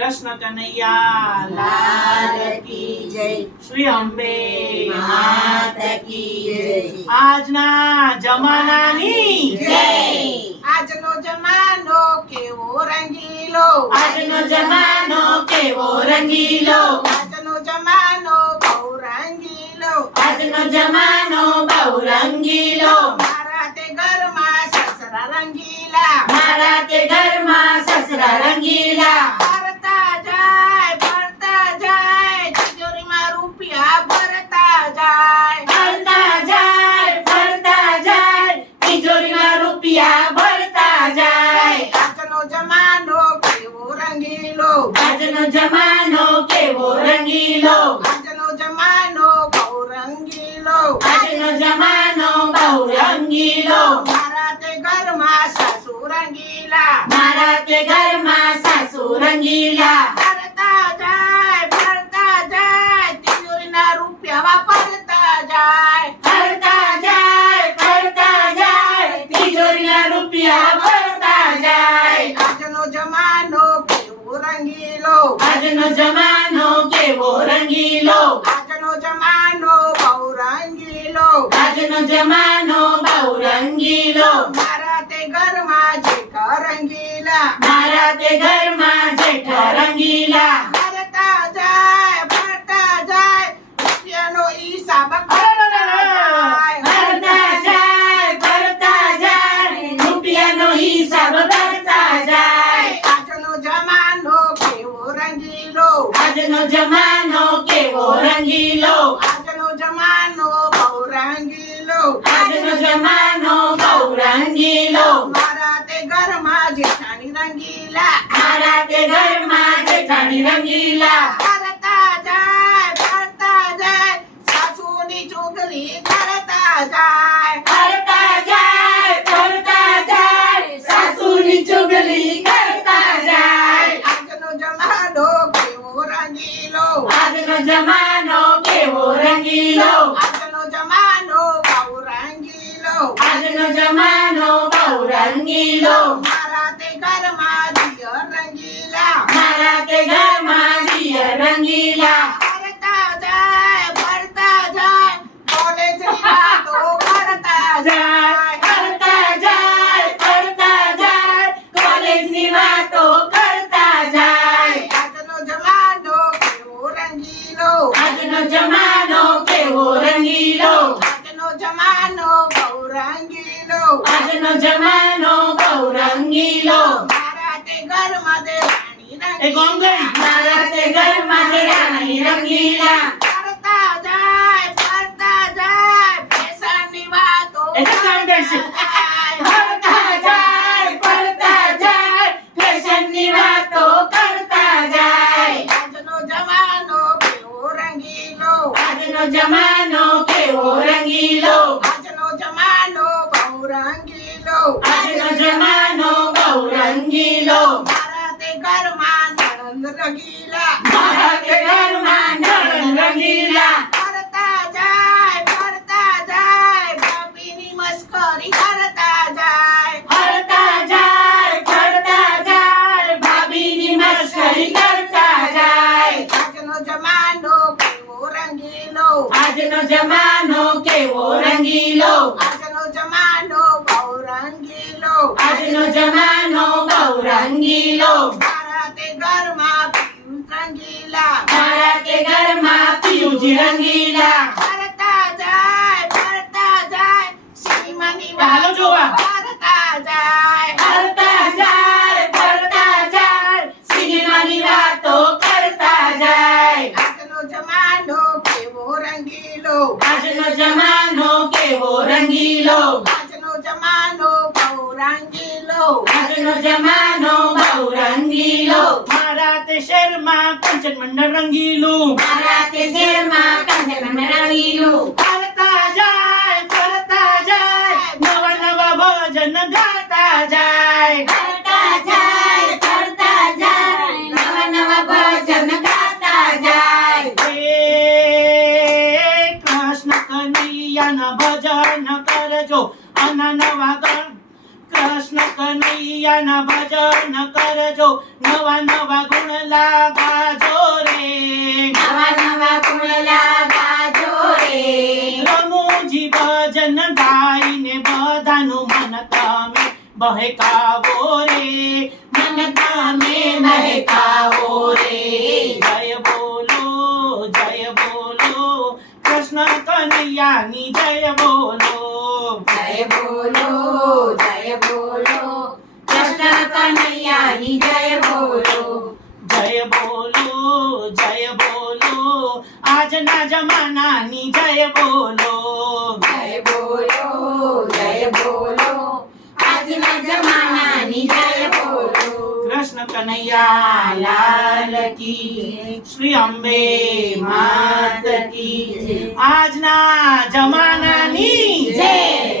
કૃષ્ણ કનૈયા લાલ કી જય શ્રી અંબે માત કી જય આજના જમાનાની જય આજનો જમાનો કેવો રંગીલો આજનો જમાનો કેવો રંગીલો આજનો જમાનો બહુ રંગીલો આજનો જમાનો બહુ રંગીલો મારા તે ઘરમાં સસરા રંગીલા મારા તે ઘરમાં સસરા રંગીલા રંગીલો આજનો જમાનો કેવો રંગીલો. આજનો જમાનો બહુ રંગીલો. આજનો જમાનો બહુ રંગીલો. મારા તે ઘરમાં સાસુ રંગીલા. મારા તે ઘરમાં સાસુ રંગીલા. આજનો જમાનો કેવો રંગીલો આજનો જમાનો બહુ રંગીલો આજનો જમાનો બહુ રંગીલો મારા તે ઘરમાં જેઠ રંગીલા મારા તે ઘરમાં જેઠ રંગીલા આજનો જમાનો કેવો રંગીલો આજનો જમાનો બહુ રંગીલો આજનો જમાનો બહુ રંગીલો મારા તે ઘરમાં જેઠાણી રંગીલા મારા તે ઘરમાં જેઠાણી રંગીલા જમાનો કેવો રંગીલો આજનો જમાનો બહુ રંગીલો આજનો જમાનો બહુ રંગીલો મારા તે ઘરમાં દિયર રંગીલા મારા તે ઘરમાં દિયર રંગીલા જમાનો કેવો રંગીલો આજનો જમાનો બહુ રંગીલો આજનો જમાનો બહુ રંગીલો મારા તે ઘરમાં તે રાણી એ કોણ ગઈ મારા તે ઘરમાં તે રાણી રંગીલા ફરતા જાય ફરતા જાય ફેશનની વાતો એ તો કોણ કરશે આજનો જમાનો બહુ રંગીલો મારા તે ઘરમાં નણંદ રંગીલા મારા તે ઘરમાં નણંદ રંગીલા ફરતા જાય ફરતા જાય ભાભીની મસ્કરી કરતા જાય ફરતા જાય ફરતા જાય ભાભીની મસ્કરી કરતા જાય આજનો જમાનો કેવો રંગીલો આજનો જમાનો કેવો રંગીલો આજનો જમાનો બહુ રંગીલો મારા તે ઘરમાં પિયુષ રંગીલા મારા તે ઘરમાં પિયુજી રંગીલા ફરતા જાય ફરતા જાય સિનેમાની હાલો જોવા. ફરતા જાય ફરતા જાય ફરતા જાય સિનેમાની વાતો કરતા જાય આજનો જમાનો કેવો રંગીલો આજનો જમાનો કેવો રંગીલો આજનો જમાનો બહુ રંગીલો મારા તે શહેરમાં કંચન મંડળ રંગીલું મારા તે શહેરમાં કંચન મંડળ રંગીલું ફરતા જાય ફરતા જાય નવા નવા ભજન ગાતા જાય ફરતા જાય ફરતા જાય નવા નવા ભજન ગાતા જાય હે કૃષ્ણ કનૈયાના ભજન કરજો આના નવા ગણ કૃષ્ણ કનૈયાના ભજન કરજો નવા નવા ગુણ લાગાજો રે નવા નવા ગુણ લાગાજો રે રમૂજી ભજન ગાઈને બધાનું મન તમે બહેકાવો રે મન તમે બહેકાવો રે જય બોલો જય બોલો કૃષ્ણ કનૈયાની જય બોલો જય બોલો बोलो। कृष्ण कन्हैया की जय बोलो। जय बोलो जय बोलो। आज ना जमाना नी जय बोलो। जय बोलो जय बोलो। आज ना जमाना नी जय बोलो। कृष्ण कन्हैया लाल की श्री अम्बे मात की आज ना जमाना नी जय